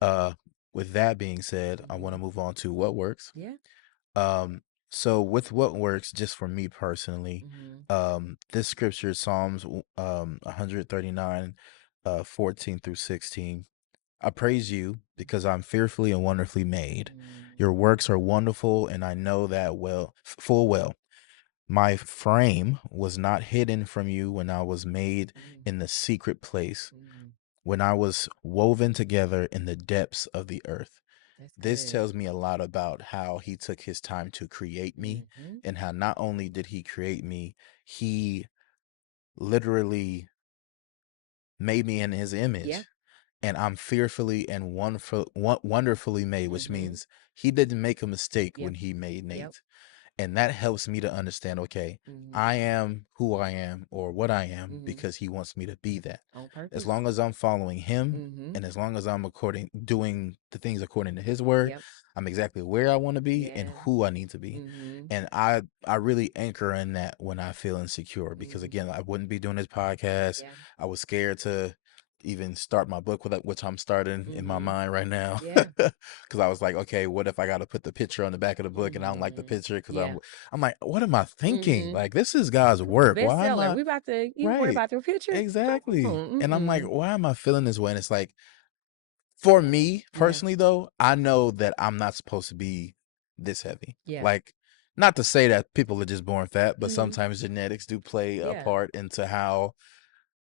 Uh, with that being said, I want to Mhm. move on to what works. Yeah. Um, so with what works, just for me personally, Mhm. this scripture, Psalms 139, 14 through 16. I praise you because I'm fearfully and wonderfully made. Mm. Your works are wonderful, and I know that well, full well. My frame was not hidden from you when I was made Mhm. in the secret place, Mhm. when I was woven together in the depths of the earth. That's This good. tells me a lot about how he took his time to create me, Mhm. and how not only did he create me, he literally made me in his Yeah. image. And I'm fearfully and wonderfully made, which Mhm. means he didn't make a mistake Yep. when he made Yep. Nate. And that helps me to understand, okay, Mhm. I am who I am or what I am Mhm. because he wants me to be that. On As purpose. long as I'm following him, Mhm. and as long as I'm doing the things according to his word, Yep. I'm exactly where I want to be and Yeah. who I need to be. Mhm. And I really anchor in that when I feel insecure, because Mhm. again, I wouldn't be doing this podcast. Yeah. I was scared to even start my book with it, which I'm starting in my Mhm. mind right now. Yeah. Because I was like, okay, what if I got to put the picture on the back of the book and I don't like the Mhm. picture because Yeah. I'm like, what am I thinking? Mhm. Like, this is God's Come on, work. Why am bestseller. I We about to you worry right? about your picture? Come Exactly. on. And I'm like, Mm-mm. why am I feeling this way? And it's like, for me Yeah. personally, though, I know that I'm not supposed to be this heavy. Yeah. Like, not to say that people are just born fat, but Mhm. sometimes genetics do play a Yeah. part into how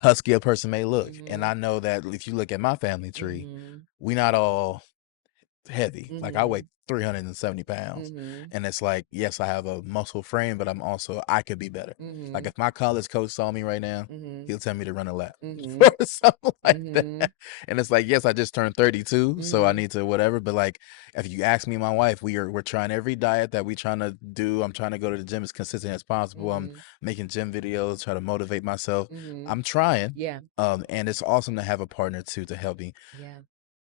husky a person may look. And Mhm. I know that if you look at my family tree, Mhm. we not all heavy. Like I weigh Mhm. 370 pounds. Mhm. And it's like, yes, I have a muscle frame, but I could be better. Like Mhm. if my college coach saw me right now, Mhm. he'll tell me to run a lap or Mhm. something like that. Mhm. And it's like, yes, I just turned 32, so I Mhm. need to whatever. But like, if you ask me, and my wife, we're trying every diet that we trying to do. I'm trying to go to the gym as consistent as possible. I'm Mhm. making gym videos, try to motivate myself. Mhm. I'm trying. Yeah. And it's awesome to have a partner too to help me. Yeah.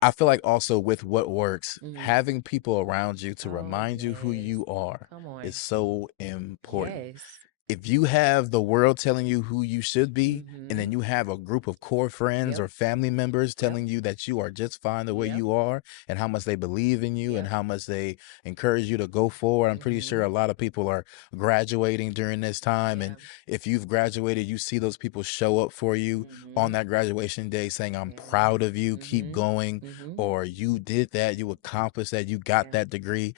I feel like also with what works, Mhm. having people around you to Oh, remind you who yes. you are Come is on. so important. Yes. If you have the world telling you who you should be, and Mhm. then you have a group of core friends Yep. or family members Yep. telling you that you are just fine the way Yep. you are, and how much they believe in you and Yep. how much they encourage you to go forward. I'm pretty sure Mhm. a lot of people are graduating during this time. Yeah. And if you've graduated, you see those people show up for you on Mhm. that graduation day saying, I'm Yeah. proud of you, keep Mhm. going, Mhm. or you did that, you accomplished that, you got Yeah. that degree,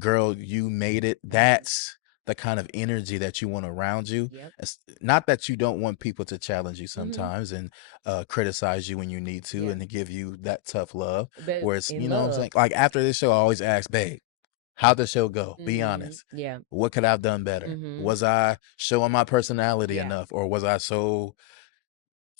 girl, you made it. Mhm. That's the kind of energy that you want around you. Yep. It's not that you don't want people to challenge you Mhm. sometimes and criticize you when you need to, Yeah. and to give you that tough love. But Where it's, in you know what I'm saying? love. Like after this show, I always ask, babe, how'd the show go? Be Mhm. honest. Yeah. What could I have done better? Mhm. Was I showing my personality Yeah. enough, or was I so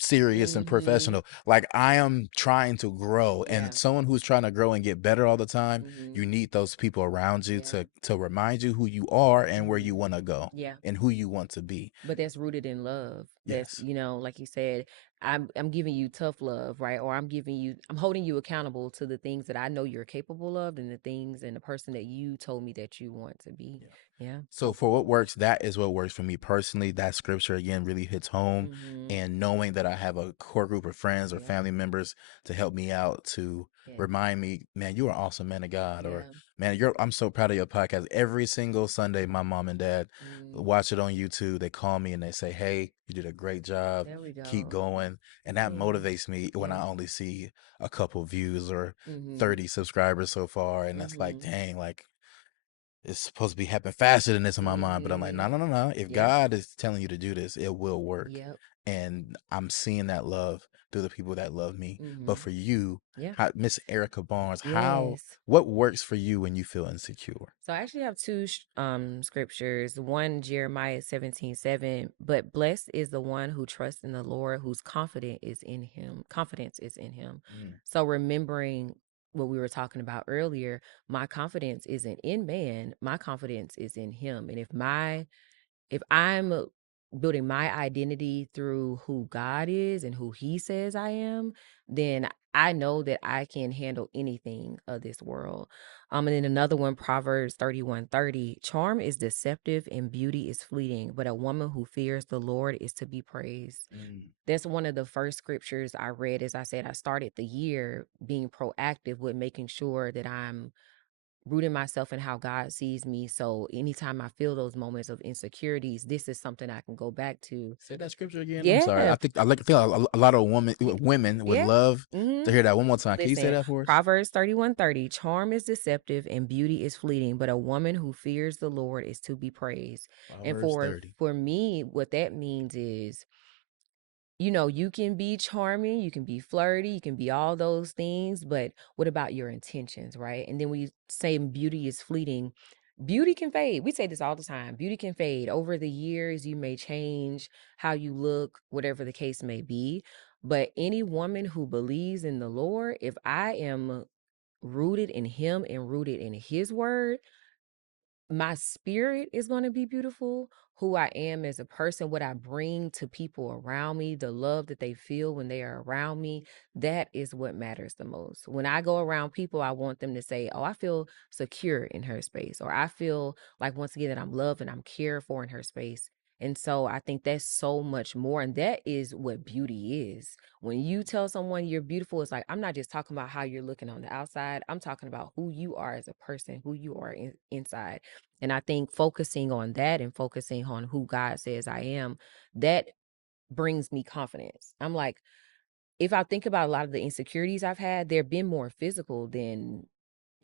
serious and Mhm. professional? Like I am trying to grow, and Yeah. someone who's trying to grow and get better all the time, Mhm. you need those people around you Yeah. to remind you who you are and where Mhm. you want to go Yeah. and who you want to be. But that's rooted in love. That's, Yes. like you said, I'm giving you tough love, right? Or I'm holding you accountable to the things that I know you're capable of, and the things and the person that you told me that you want to be. Yeah. Yeah. So for what works, that is what works for me personally. That scripture again really hits home, Mhm. and knowing that I have a core group of friends or Yep. family members to help me out, to Yeah. remind me, man, you are awesome, man of God, or Yeah. man, I'm so proud of your podcast. Every single Sunday, my mom and dad Mm. watch it on YouTube. They call me and they say, "Hey, you did a great job. There we Keep go. going." And that Yeah. motivates me when I Yeah. only see a couple views or Mhm. 30 subscribers so far, and that's like, Mhm. dang, like it's supposed to be happening faster than this in my mind. But I'm like, no, Mhm. no, no, no. If Yep. God is telling you to do this, it will work. Yep. And I'm seeing that love through the people that love me. But Mhm. for you, Yeah. Miss Erica Barnes, Yes. what works for you when you feel insecure? So I actually have two scriptures. One, Jeremiah 17:7. But blessed is the one who trusts in the Lord, whose confidence is in him. Confidence is in him. Mm, So remembering what we were talking about earlier, my confidence isn't in man. My confidence is in him. And if I'm building my identity through who God is and who he says I am, then I know that I can handle anything of this world. And then another one, Proverbs 31:30. Charm is deceptive and beauty is fleeting, but a woman who fears the Lord is to be praised. Mm. That's one of the first scriptures I read. As I said, I started the year being proactive with making sure that I'm rooting myself in how God sees me. So anytime I feel those moments of insecurities, this is something I can go back to. Say that scripture again. I'm sorry. Yeah. I feel a lot of women would Yeah. love Hmm. to hear that one more time. Can you say Listen, that for us? Proverbs 31:30. Charm is deceptive and beauty is fleeting, but a woman who fears the Lord is to be praised. And Proverbs for 30. for me, what that means is, you can be charming, you can be flirty, you can be all those things, but what about your intentions, right? And then we say beauty is fleeting. Beauty can fade. We say this all the time. Beauty can fade. Over the years, you may change how you look, whatever the case may be. But any woman who believes in the Lord, if I am rooted in Him and rooted in His word, my spirit is going to be beautiful. Who I am as a person, what I bring to people around me, the love that they feel when they are around me, that is what matters the most. When I go around people, I want them to say, "Oh, I feel secure in her space," or "I feel like, once again, that I'm loved and I'm cared for in her space." And so I think that's so much more. And that is what beauty is. When you tell someone you're beautiful, it's like, I'm not just talking about how you're looking on the outside. I'm talking about who you are as a person, who you are inside. And I think focusing on that and focusing on who God says I am, that brings me confidence. I'm like, if I think about a lot of the insecurities I've had, they've been more physical than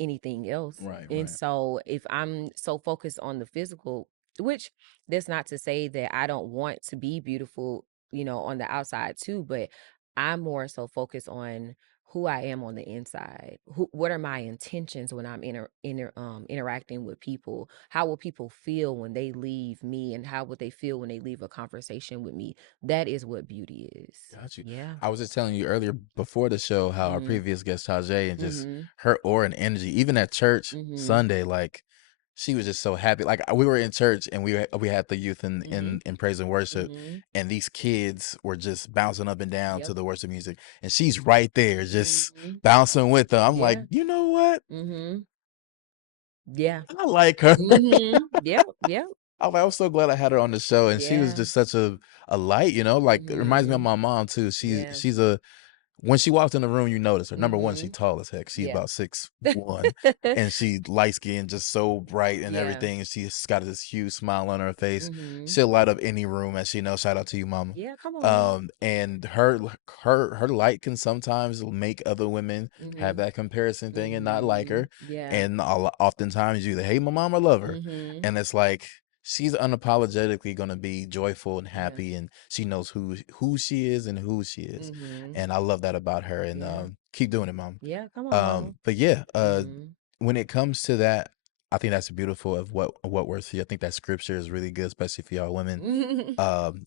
anything else. Right, And right. so if I'm so focused on the physical, which that's not to say that I don't want to be beautiful, on the outside too, but I'm more so focused on who I am on the inside. What are my intentions when I'm interacting with people? How will people feel when they leave me, and how would they feel when they leave a conversation with me? That is what beauty is. Got you. Yeah. I was just telling you earlier before the show how our Mhm. previous guest Tajay and just Mhm. her aura and energy, even at church Mhm. Sunday, like she was just so happy. Like we were in church and we had the youth Mhm. in praise and worship, Mhm. and these kids were just bouncing up and down to Yep. the worship music, and she's right there just Mhm. bouncing with them. I'm like, Yeah. you know what? Mhm. Yeah. I like her. Mhm. Yep. Yep. I'm so glad I had her on the show, and she was Yeah. just such a light, you know. Like it reminds me of Mhm. my mom too. Yeah. She's a when she walks in the room, you notice her. Number one, she Mhm. tall as heck. She's Yeah. about 6'1", and she light skinned, just so bright and Yeah. everything. And she's got this huge smile on her face. Mhm. She'll light up any room, as she knows. Shout out to you, mama. Yeah, come on. And her light can sometimes make other women have Mhm. that comparison thing and not like Mhm. her. Yeah. And oftentimes you either hate my mom or love her, Mhm. and it's like she's unapologetically gonna be joyful and Yeah. happy, and she knows who she is and who she is, Mhm. and I love that about her. And Yeah. keep doing it, mom. Yeah, come on. But yeah, Mhm. when it comes to that, I think that's beautiful of what works for you. I think that scripture is really good, especially for y'all women.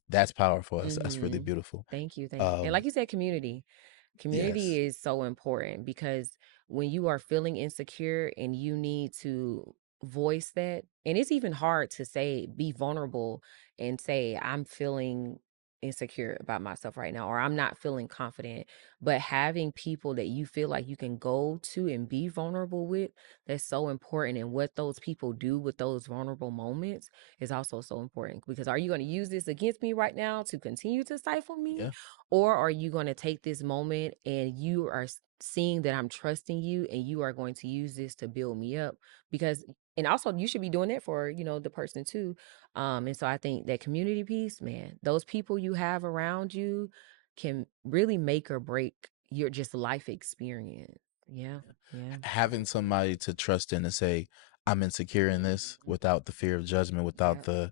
That's powerful. That's really Mhm. Beautiful. Thank you. Thank you. And Um, like you said, community. yes, Community is so important because when you are feeling insecure and you need to voice that, and it's even hard to say, be vulnerable and say, I'm feeling insecure about myself right now, or I'm not feeling confident. But having people that you feel like you can go to and be vulnerable with, that's so important. And what those people do with those vulnerable moments is also so important, because are you going to use this against me right now to continue to stifle me? yeah, Or are you going to take this moment and you are seeing that I'm trusting you and you are going to use this to build me up? Because, and also you should be doing that for, the person too. And so I think that community piece, man, those people you have around you can really make or break your just life experience. Yeah. Yeah. having somebody to trust in and say, I'm insecure in this, Mhm. without the fear of judgment, without Yep.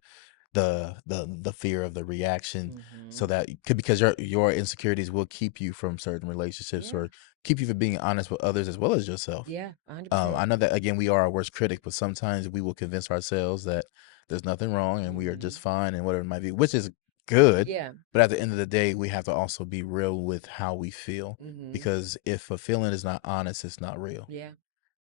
the fear of the reaction, so Mhm. that because your insecurities will keep you from certain relationships, Yeah. or keep you from being honest with others as well as yourself. Yeah. I 100%. know that, again, we are our worst critic, but sometimes we will convince ourselves that there's nothing wrong and we are just Mhm. fine and whatever it might be, which is good. Yeah. But at the end of the day, we have to also be real with how we feel, Mhm. because if a feeling is not honest, it's not real. Yeah.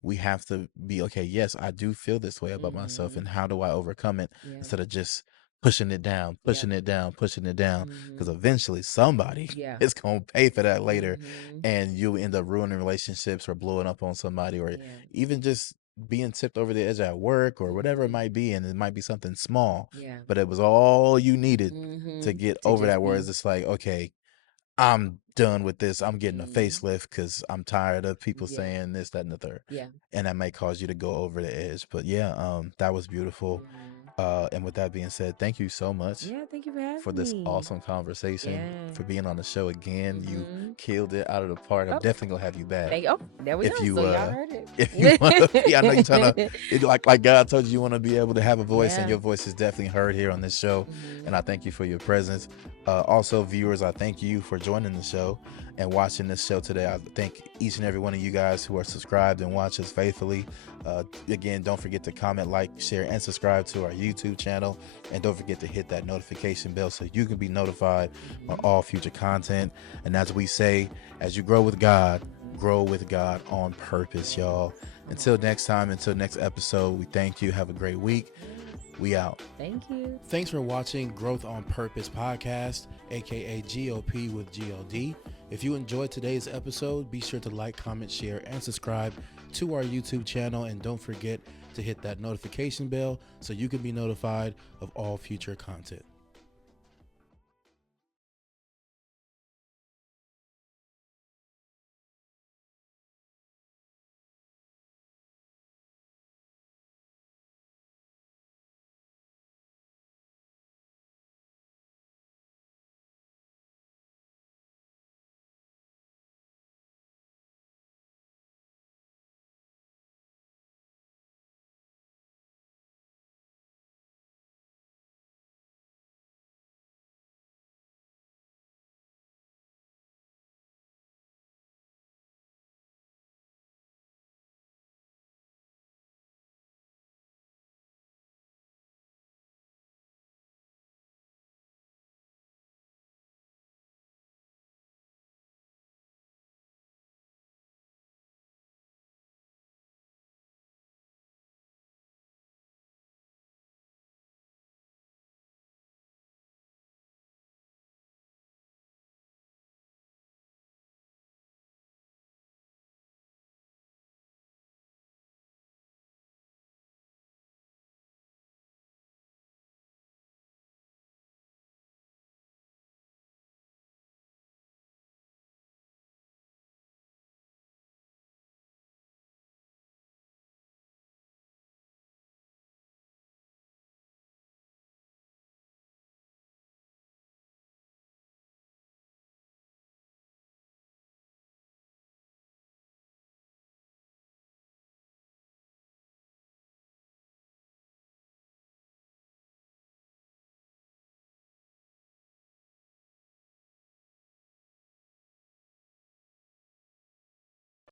We have to be okay. Yes, I do feel this way about myself, Mhm. and how do I overcome it, Yeah. instead of just pushing it down, Yeah. pushing it down, pushing it down, because Mhm. eventually somebody Yeah. is gonna pay for that later, Mhm. and you end up ruining relationships or blowing up on somebody, or Yeah. even just being tipped over the edge at work or whatever it Mhm. might be, and it might be something small, Yeah. but it was all you needed to Mhm. get To over that. just Where be it's just like, okay, I'm done with this. I'm getting a Mhm. facelift because I'm tired of people Yeah. saying this, that, and the third. Yeah. And that may cause you to go over the edge. But yeah, that was beautiful. Mhm. And with that being said, thank you so much Yeah, thank you for for having this me. awesome conversation, Yeah. for being on the show again. You Mhm. killed it out of the park. I'm Oh, definitely gonna have you back. oh, there we If go. So you y'all heard if you wanna be, I know you're trying to, it. like God told you, you want to be able to have a voice, and Yeah. your voice is definitely heard here on this show. And Mhm. I thank you for your presence. Also, viewers, I thank you for joining the show and watching this show today. I thank each and every one of you guys who are subscribed and watch us faithfully. Again, don't forget to comment, like, share, and subscribe to our YouTube channel. And don't forget to hit that notification bell so you can be notified on all future content. And as we say, as you grow with God, grow with God on purpose, y'all. Until next time, until next episode, we thank you. Have a great week. We out. Thank you. Thanks for watching Growth on Purpose podcast, aka GOP with GOD. If you enjoyed today's episode, be sure to like, comment, share, and subscribe to our YouTube channel. And don't forget to hit that notification bell so you can be notified of all future content.